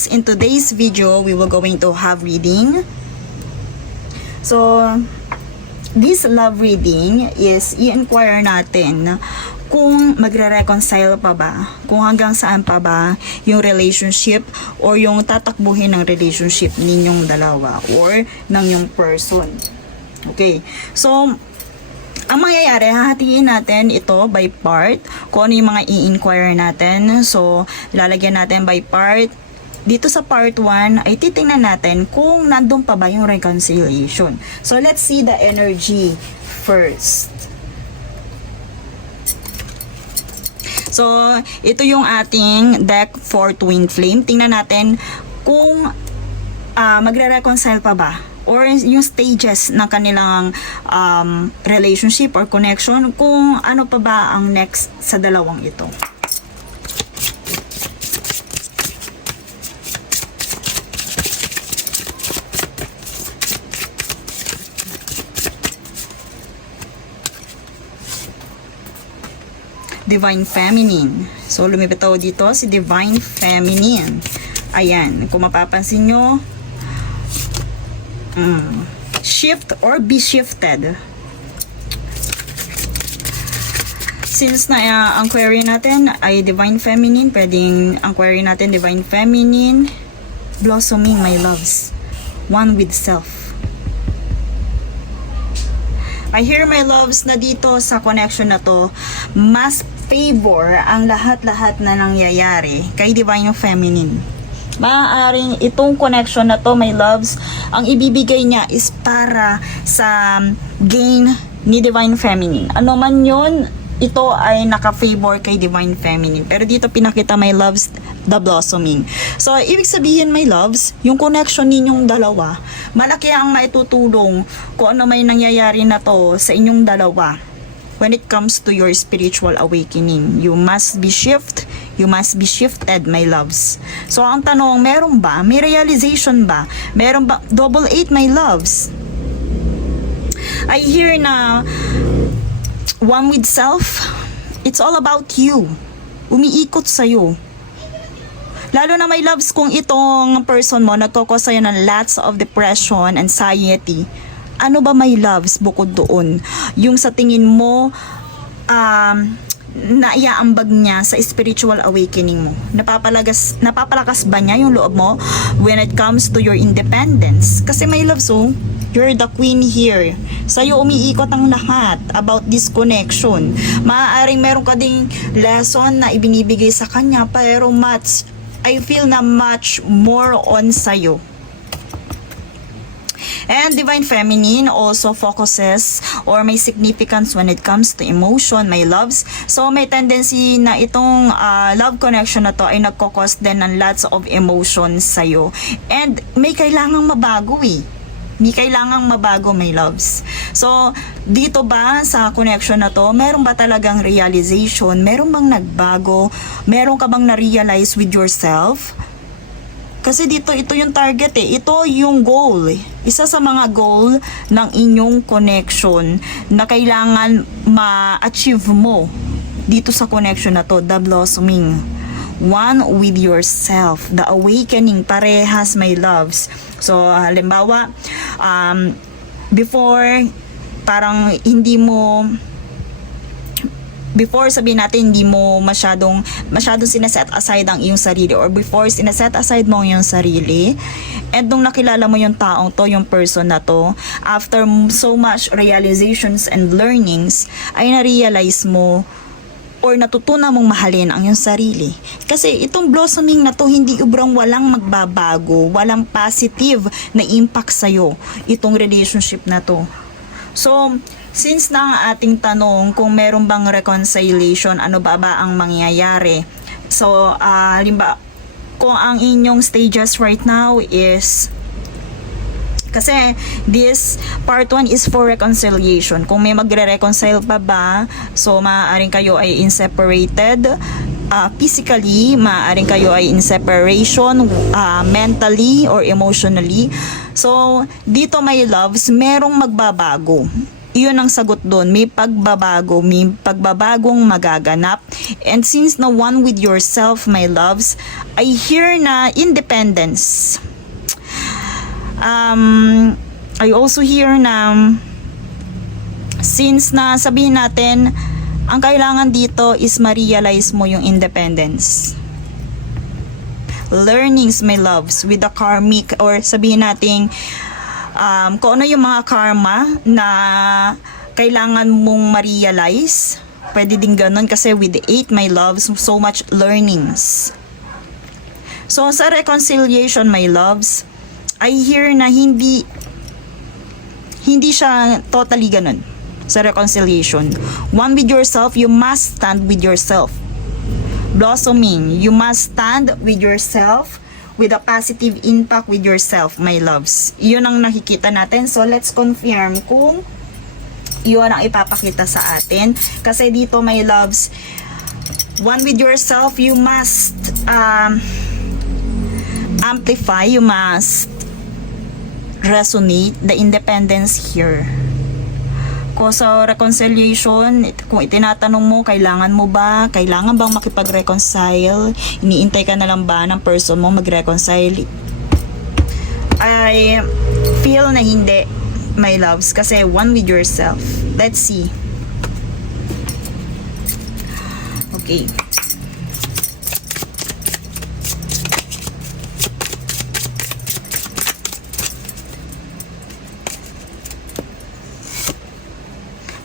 loves, in today's video, we will going to have reading. So, this love reading is i-inquire natin kung magre-reconcile pa ba, kung hanggang saan pa ba yung relationship or yung tatakbuhin ng relationship ninyong dalawa or ng yung person. Okay, so ang mangyayari, hahatiin natin ito by part, kung ano yung mga i-inquire natin. So, lalagyan natin by part. Dito sa part 1, ay titingnan natin kung nandun pa ba yung reconciliation. So, let's see the energy first. So, ito yung ating deck for Twin Flame. Tingnan natin kung magre-reconcile pa ba or yung stages ng kanilang relationship or connection, kung ano pa ba ang next sa dalawang ito. Divine Feminine. So, lumipitaw dito si Divine Feminine. Ayan, kung mapapansin nyo, shift or be shifted. Since na ang query natin ay Divine Feminine, pwedeng ang query natin Divine Feminine, blossoming, my loves, one with self. I hear, my loves, na dito sa connection na to, mas favor ang lahat-lahat na nangyayari kay Divine Feminine. Maaaring itong connection na to, my loves, ang ibibigay niya is para sa gain ni Divine Feminine. Ano man yun, ito ay naka-favor kay Divine Feminine. Pero dito pinakita, my loves, the blossoming. So, ibig sabihin, my loves, yung connection ninyong dalawa, malaki ang maitutulong kung ano may nangyayari na to sa inyong dalawa. When it comes to your spiritual awakening, you must be shifted, my loves. So, ang tanong, meron ba? May realization ba? Meron ba? Double 8, my loves. I hear na one with self, it's all about you. Umiikot sa'yo. Lalo na, my loves, kung itong person mo nagkakos sa'yo ng lots of depression, anxiety, ano ba, my loves, bukod doon? Yung sa tingin mo, naiaambag niya sa spiritual awakening mo. Napapalakas ba niya yung loob mo when it comes to your independence? Kasi, my loves, you're the queen here. Sa'yo umiikot ang lahat about this connection. Maaaring meron ka ding lesson na ibinibigay sa kanya, pero I feel na much more on sa'yo. And Divine Feminine also focuses or may significance when it comes to emotion, my loves. So, may tendency na itong love connection na to ay nagkakos din ng lots of emotions sa'yo. And may kailangang mabago May kailangang mabago, my loves. So, dito ba sa connection na to, meron ba talagang realization? Meron bang nagbago? Meron ka bang na-realize with yourself? Kasi dito, ito yung target Ito yung goal Isa sa mga goal ng inyong connection na kailangan ma-achieve mo dito sa connection na to, the blossoming. One with yourself, the awakening, parehas, my loves. So, halimbawa, before, parang hindi mo, before sabihin natin hindi mo masyadong sineset aside ang iyong sarili, or before sineset aside mo yung sarili, and nung nakilala mo yung taong to, yung person na to, after so much realizations and learnings, ay na-realize mo or natutunan mong mahalin ang iyong sarili. Kasi itong blossoming na to, hindi ubrang walang magbabago, walang positive na impact sa'yo itong relationship na to. So, since na ang ating tanong kung meron bang reconciliation, ano ba ang mangyayari? So, halimbawa, kung ang inyong stages right now is, kasi this part 1 is for reconciliation. Kung may magre-reconcile pa ba, so maaaring kayo ay inseparated physically, maaaring kayo ay in separation mentally or emotionally. So, dito, my loves, merong magbabago. iyon ang sagot doon. May pagbabagong magaganap. And since na one with yourself, my loves, I hear na independence. I also hear na since na sabihin natin, ang kailangan dito is ma-realize mo yung independence. Learnings, my loves, with the karmic, or sabihin natin, kung ano yung mga karma na kailangan mong ma-realize. Pwede din ganun kasi with the 8, my loves, so much learnings. So sa reconciliation, my loves, I hear na hindi siya totally ganun sa reconciliation. One with yourself, you must stand with yourself. Blossoming, you must stand with yourself with a positive impact with yourself, my loves. Yun ang nakikita natin. So, let's confirm kung yun ang ipapakita sa atin. Kasi dito, my loves, one with yourself, you must amplify, you must resonate the independence here. Kung sa reconciliation, kung itinatanong mo, kailangan bang makipag-reconcile? Iniintay ka na lang ba ng person mo mag-reconcile? I feel na hindi, my loves, kasi one with yourself. Let's see. Okay.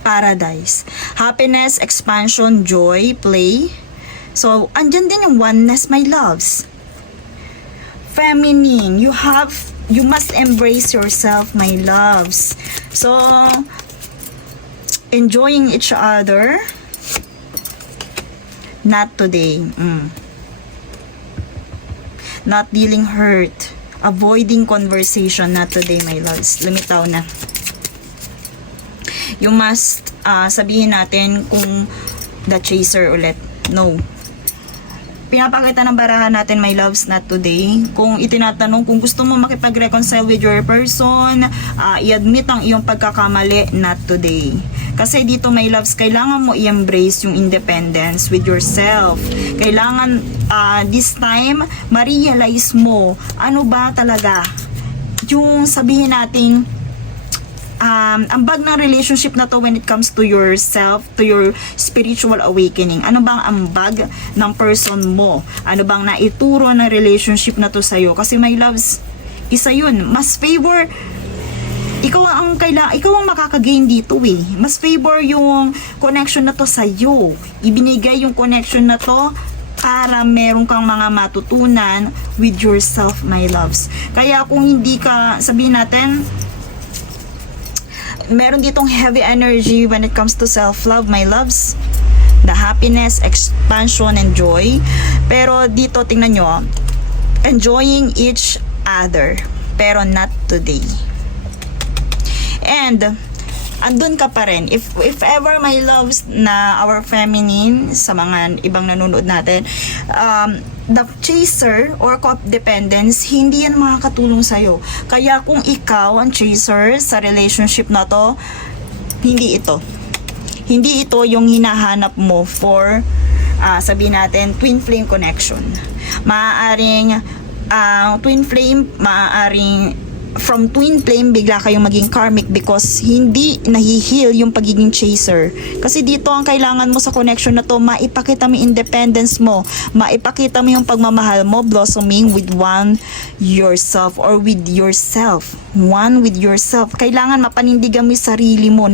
Paradise. Happiness, expansion, joy, play. So, andyan din yung oneness, my loves. Feminine. You must embrace yourself, my loves. So, enjoying each other. Not today. Not dealing hurt. Avoiding conversation. Not today, my loves. Lumitaw na. You must sabihin natin kung the chaser ulit. No. Pinapakita ng barahan natin, my loves, not today. Kung itinatanong kung gusto mo makipag-reconcile with your person, i-admit ang iyong pagkakamali, not today. Kasi dito, my loves, kailangan mo i-embrace yung independence with yourself. Kailangan this time, ma-realize mo ano ba talaga yung sabihin nating ang bag ng relationship na to when it comes to yourself, to your spiritual awakening. Ano bang ambag ng person mo? Ano bang naituro ng relationship na to sa'yo? Kasi my loves, isa yun. Mas favor, ikaw ang makakagain dito eh. Mas favor yung connection na to sa'yo. Ibinigay yung connection na to para meron kang mga matutunan with yourself, my loves. Kaya kung hindi ka, sabihin natin, meron ditong heavy energy when it comes to self-love, my loves. The happiness, expansion, and joy. Pero dito, tingnan nyo, enjoying each other. Pero not today. And, andun ka pa rin. If ever, my loves, na our feminine, sa mga ibang nanonood natin, the chaser or codependence, hindi yan makakatulong sa'yo. Kaya kung ikaw ang chaser sa relationship na to, hindi ito. Hindi ito yung hinahanap mo for, sabihin natin, twin flame connection. Maaaring, from twin flame, bigla kayong maging karmic because hindi nahihil yung pagiging chaser. Kasi dito ang kailangan mo sa connection na to, maipakita mo independence mo, maipakita mo yung pagmamahal mo, blossoming with one yourself or with yourself. One with yourself. Kailangan mapanindigan mo yung sarili mo,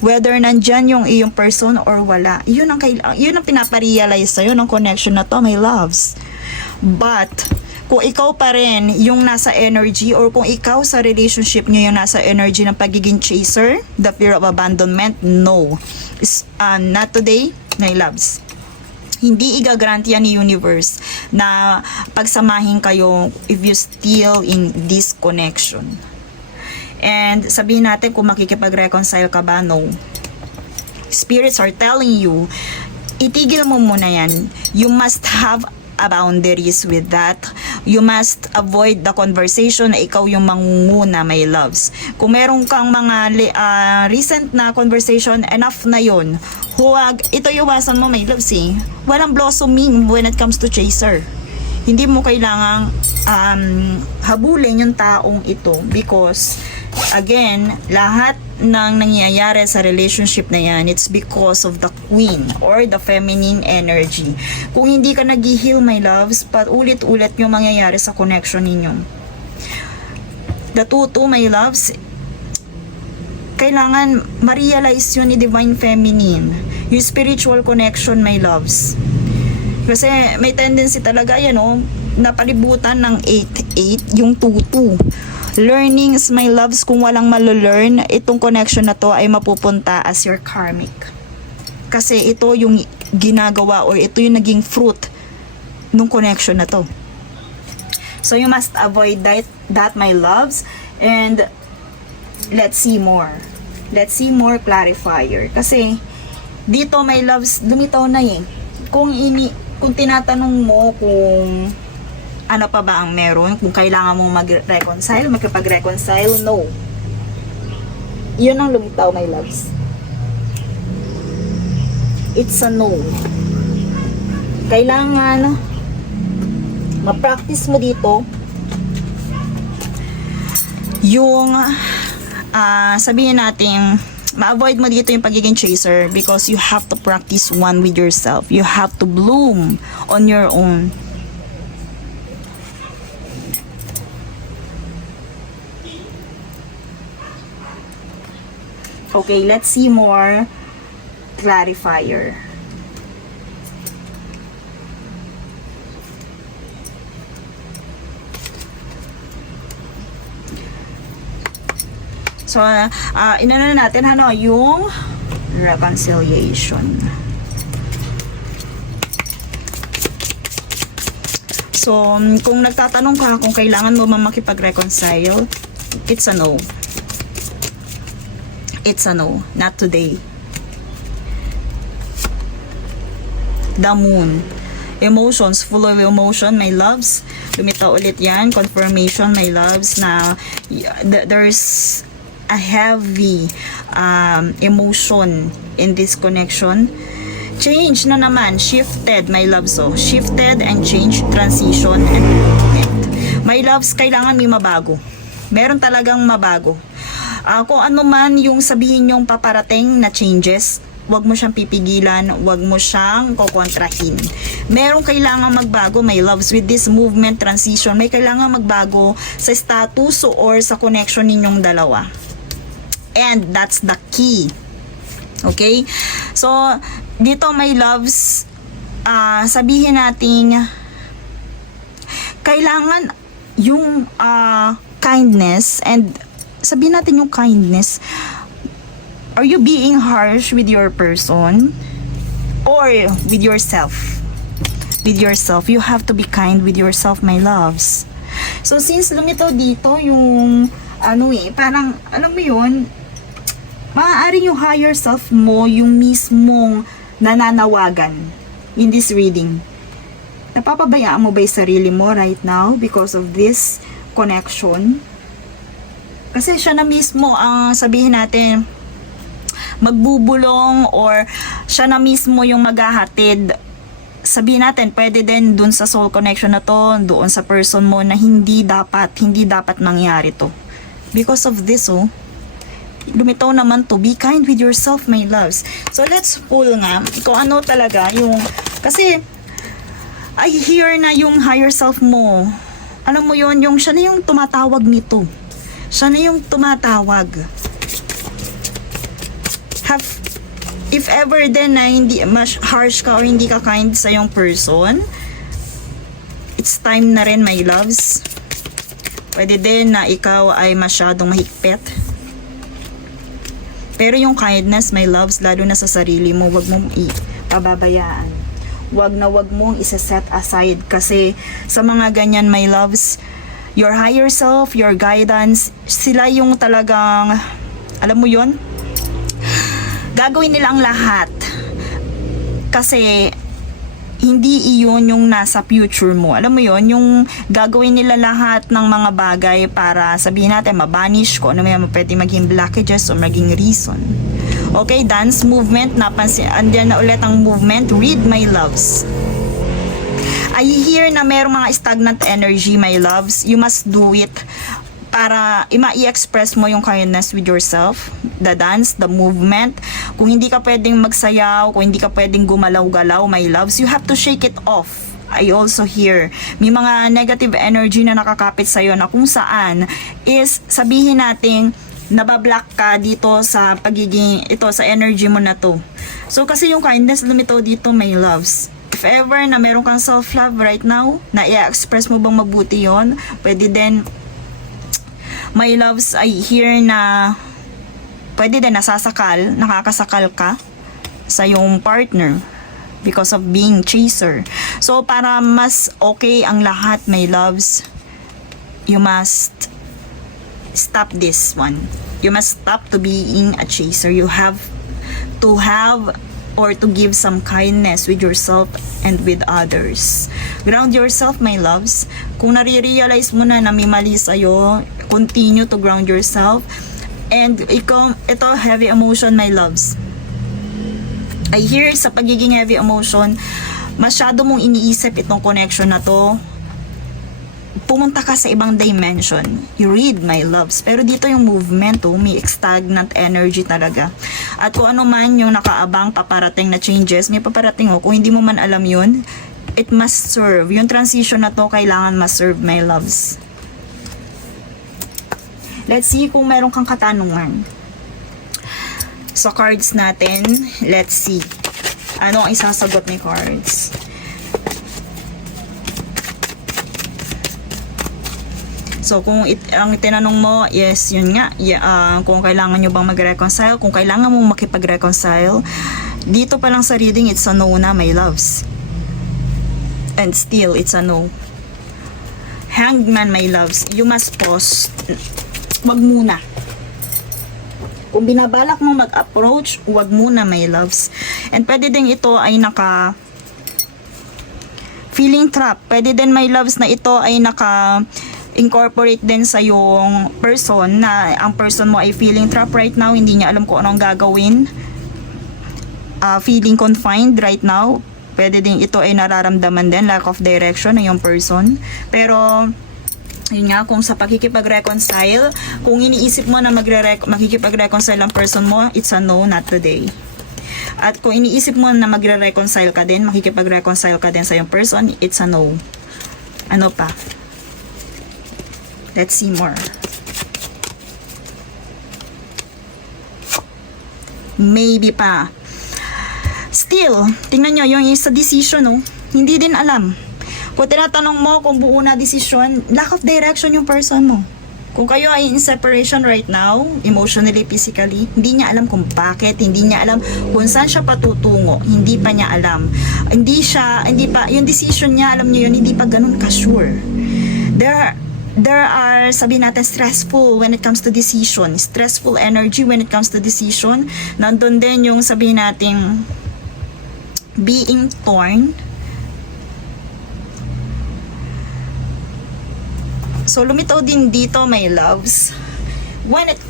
whether nandyan yung iyong person or wala. Yun ang pinaparealize sa'yo ng connection na to, my loves. But, kung ikaw pa rin yung nasa energy or kung ikaw sa relationship nyo yung nasa energy ng pagiging chaser, the fear of abandonment, no. Not today, my loves. Hindi igagrant yan ni universe na pagsamahin kayo if you still in this connection. And sabihin natin kung makikipag-reconcile ka ba, no. Spirits are telling you, itigil mo muna yan. You must have boundaries with that You must avoid the conversation na ikaw yung mangunguna, my loves. Kung meron kang mga recent na conversation, enough na yun. Huwag, ito iwasan mo, my loves eh. Walang blossoming when it comes to chaser. Hindi mo kailangang habulin yung taong ito because again, lahat ng nangyayari sa relationship na yan, it's because of the queen or the feminine energy. Kung hindi ka nag-heal, my loves, ulit-ulit yung mangyayari sa connection ninyo. The two, my loves, kailangan ma-realize yun ni Divine Feminine. Yung spiritual connection, my loves. Kasi may tendency talaga yan, napalibutan ng 8-8, yung 2-2. Learnings, my loves, kung walang malo-learn, itong connection na to ay mapupunta as your karmic. Kasi ito yung ginagawa or ito yung naging fruit ng connection na to. So you must avoid that my loves, and let's see more. Let's see more clarifier. Kasi dito, my loves, lumitaw na eh. Kung tinatanong mo kung ano pa ba ang meron, kung kailangan mong makipag-reconcile, no. Yun ang lumitaw, my loves. It's a no. Kailangan ma-practice mo dito yung sabihin natin, ma-avoid mo dito yung pagiging chaser because you have to practice one with yourself. You have to bloom on your own. Okay, let's see more clarifier. So, inano natin yung reconciliation. So, kung nagtatanong ka kung kailangan mo makipag-reconcile, it's a no. It's a no, not today. The moon. Emotions, full of emotion, my loves. Lumitaw ulit yan. Confirmation, my loves, na there's a heavy emotion in this connection. Change na naman. Shifted, my loves. So, shifted and change, transition, and movement. My loves, kailangan may mabago. Meron talagang mabago. Kung ano man yung sabihin yung paparating na changes, wag mo siyang pipigilan, wag mo siyang kukontrahin. Merong kailangan magbago, my loves, with this movement transition. May kailangan magbago sa status or sa connection ninyong dalawa. And that's the key. Okay? So, dito, my loves, sabihin natin, kailangan yung kindness, and sabihin natin yung kindness. Are you being harsh with your person or with yourself? With yourself. You have to be kind with yourself, my loves. So, since lumitaw dito yung parang, alam mo yun, maaari yung higher self mo, yung mismong nananawagan in this reading. Napapabayaan mo ba yung sarili mo right now because of this connection? Kasi siya na mismo ang sabihin natin magbubulong, or siya na mismo yung maghahatid. Sabihin natin, pwede din dun sa soul connection na to, doon sa person mo na hindi dapat nangyari to. Because of this, lumitaw naman to, be kind with yourself, my loves. So, let's pull nga, kung ano talaga yung, kasi, I hear na yung higher self mo, alam mo yon, yung siya na yung tumatawag nito. Siya na yung tumatawag. If ever din na hindi mas harsh ka or hindi ka kind sa yung person, it's time na rin, my loves. Pwede din na ikaw ay masyadong mahigpit. Pero yung kindness, my loves, lalo na sa sarili mo, wag mong ipababayaan. Wag mong isa-set aside, kasi sa mga ganyan, my loves, your higher self, your guidance, sila yung talagang, alam mo yon, gagawin nila ang lahat. Kasi hindi iyon yung nasa future mo. Alam mo yon, yung gagawin nila lahat ng mga bagay para sabihin natin mabanish ko ano may pwede maging blockages o maging reason. Okay, dance movement, napansin, andyan na ulit ang movement, read my loves. I hear na merong mga stagnant energy, my loves. You must do it para i-express mo yung kindness with yourself, the dance, the movement. Kung hindi ka pwedeng magsayaw, kung hindi ka pwedeng gumalaw-galaw, my loves, you have to shake it off. I also hear may mga negative energy na nakakapit sa'yo na kung saan is sabihin nating nabablock ka dito sa pagiging ito sa energy mo na to. So kasi yung kindness lumitaw dito, my loves. If ever na meron kang self-love right now, na i-express mo bang mabuti yon, pwede din, my loves, I hear na pwede din nakakasakal ka sa yung partner because of being chaser. So para mas okay ang lahat, my loves, you must stop this one. You must stop to being a chaser. You have to have or to give some kindness with yourself and with others. Ground yourself, my loves. Kung nare-realize mo na may mali sa'yo, continue to ground yourself. And ito heavy emotion, my loves. I hear sa pagiging heavy emotion, masyado mong iniisip itong connection na to. Pumunta ka sa ibang dimension. You read, my loves. Pero dito yung movement, may stagnant energy talaga. At kung ano man yung nakaabang paparating na changes, may paparating kung hindi mo man alam yun, it must serve. Yung transition na to, kailangan ma-serve, my loves. Let's see kung meron kang katanungan. Sa cards natin, let's see. Ano ang isasagot ni cards? So, kung ang tinanong mo, yes, yun nga. Kung kailangan nyo bang mag-reconcile, kung kailangan mong makipag-reconcile, dito pa lang sa reading, it's a no na, my loves. And still, it's a no. Hangman, my loves, you must pause. Wag muna. Kung binabalak mo mag-approach, wag muna, my loves. And pwede din ito ay feeling trap. Pwede din, my loves, na ito ay incorporate din sa yung person na ang person mo ay feeling trap right now, hindi niya alam kung anong gagawin, feeling confined right now. Pwede din ito ay nararamdaman din lack of direction na yung person. Pero yun nga, kung sa pakikipag-reconcile, kung iniisip mo na makikipag-reconcile ang person mo, it's a no, not today. At kung iniisip mo na magre-reconcile ka din, makikipag-reconcile ka din sa yung person, it's a no. Ano pa? Let's see more. Maybe pa. Still, tingnan nyo, yung sa decision, hindi din alam. Kung tinatanong mo kung buo na decision, lack of direction yung person mo. Kung kayo ay in separation right now, emotionally, physically, hindi niya alam kung bakit, hindi niya alam kung saan siya patutungo, hindi pa niya alam. Yung decision niya, alam niyo yun, hindi pa ganun ka-sure. There are, sabihin natin, stressful when it comes to decision. Stressful energy when it comes to decision. Nandun din yung sabihin natin, being torn. So, lumitaw din dito, my loves. When it,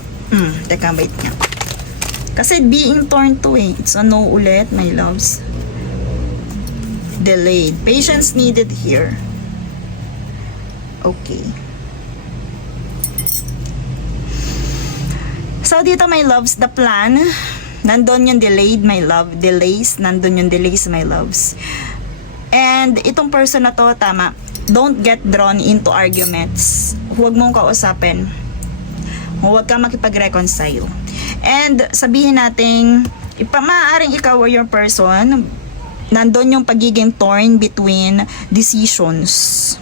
teka, wait nga. Kasi being torn to it's a no ulit, my loves. Delayed. Patience needed here. Okay. So, dito, my loves, the plan, nandun yung delayed, my love, delays, nandun yung delays, my loves. And, itong person na to, tama, don't get drawn into arguments. Huwag mong kausapin. Huwag kang makipag-reconcile. And, sabihin natin, maaaring ikaw or your person, nandun yung pagiging torn between decisions.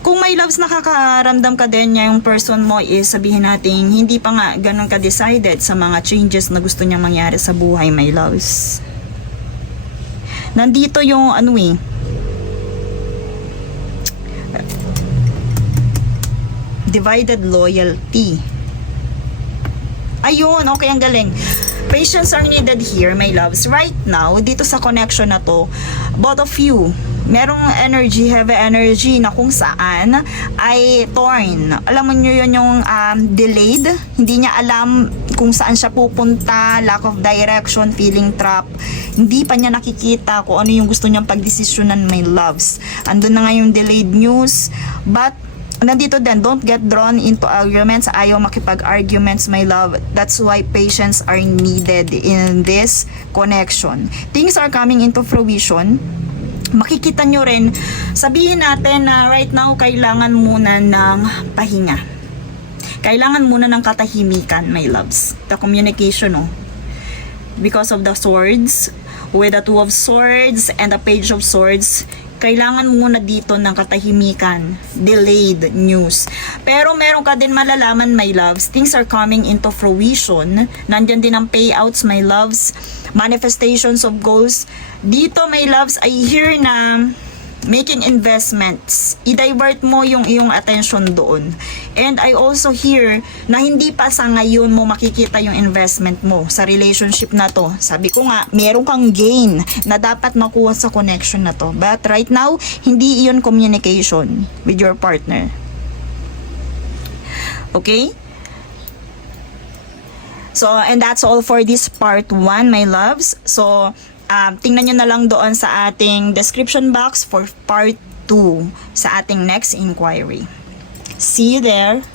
Kung may loves, nakakaramdam ka din niya yung person mo is sabihin natin hindi pa nga ganun ka-decided sa mga changes na gusto niyang mangyari sa buhay, my loves. Nandito yung divided loyalty. Ayun, okay, ang galing. Patience are needed here, my loves. Right now, dito sa connection na to, both of you, merong energy, heavy energy na kung saan ay torn. Alam mo nyo yun yung delayed. Hindi niya alam kung saan siya pupunta, lack of direction, feeling trap. Hindi pa niya nakikita kung ano yung gusto niyang pagdesisyonan, my loves. Andun na nga yung delayed news, but nandito din, don't get drawn into arguments. Ayaw makipag-arguments, my love. That's why patience are needed in this connection. Things are coming into fruition. Makikita nyo rin, sabihin natin na right now, kailangan muna ng pahinga. Kailangan muna ng katahimikan, my loves. The communication, no? Because of the swords, with the two of swords and the page of swords, kailangan muna dito ng katahimikan, delayed news. Pero meron ka din malalaman, my loves, things are coming into fruition. Nandyan din ang payouts, my loves, manifestations of goals. Dito, my loves, I hear na making investments. I-divert mo yung iyong attention doon. And I also hear na hindi pa sa ngayon mo makikita yung investment mo sa relationship na to. Sabi ko nga, meron kang gain na dapat makuha sa connection na to. But right now, hindi iyon communication with your partner. Okay? So, and that's all for this part 1, my loves. So, tingnan nyo na lang doon sa ating description box for part 2 sa ating next inquiry. See you there!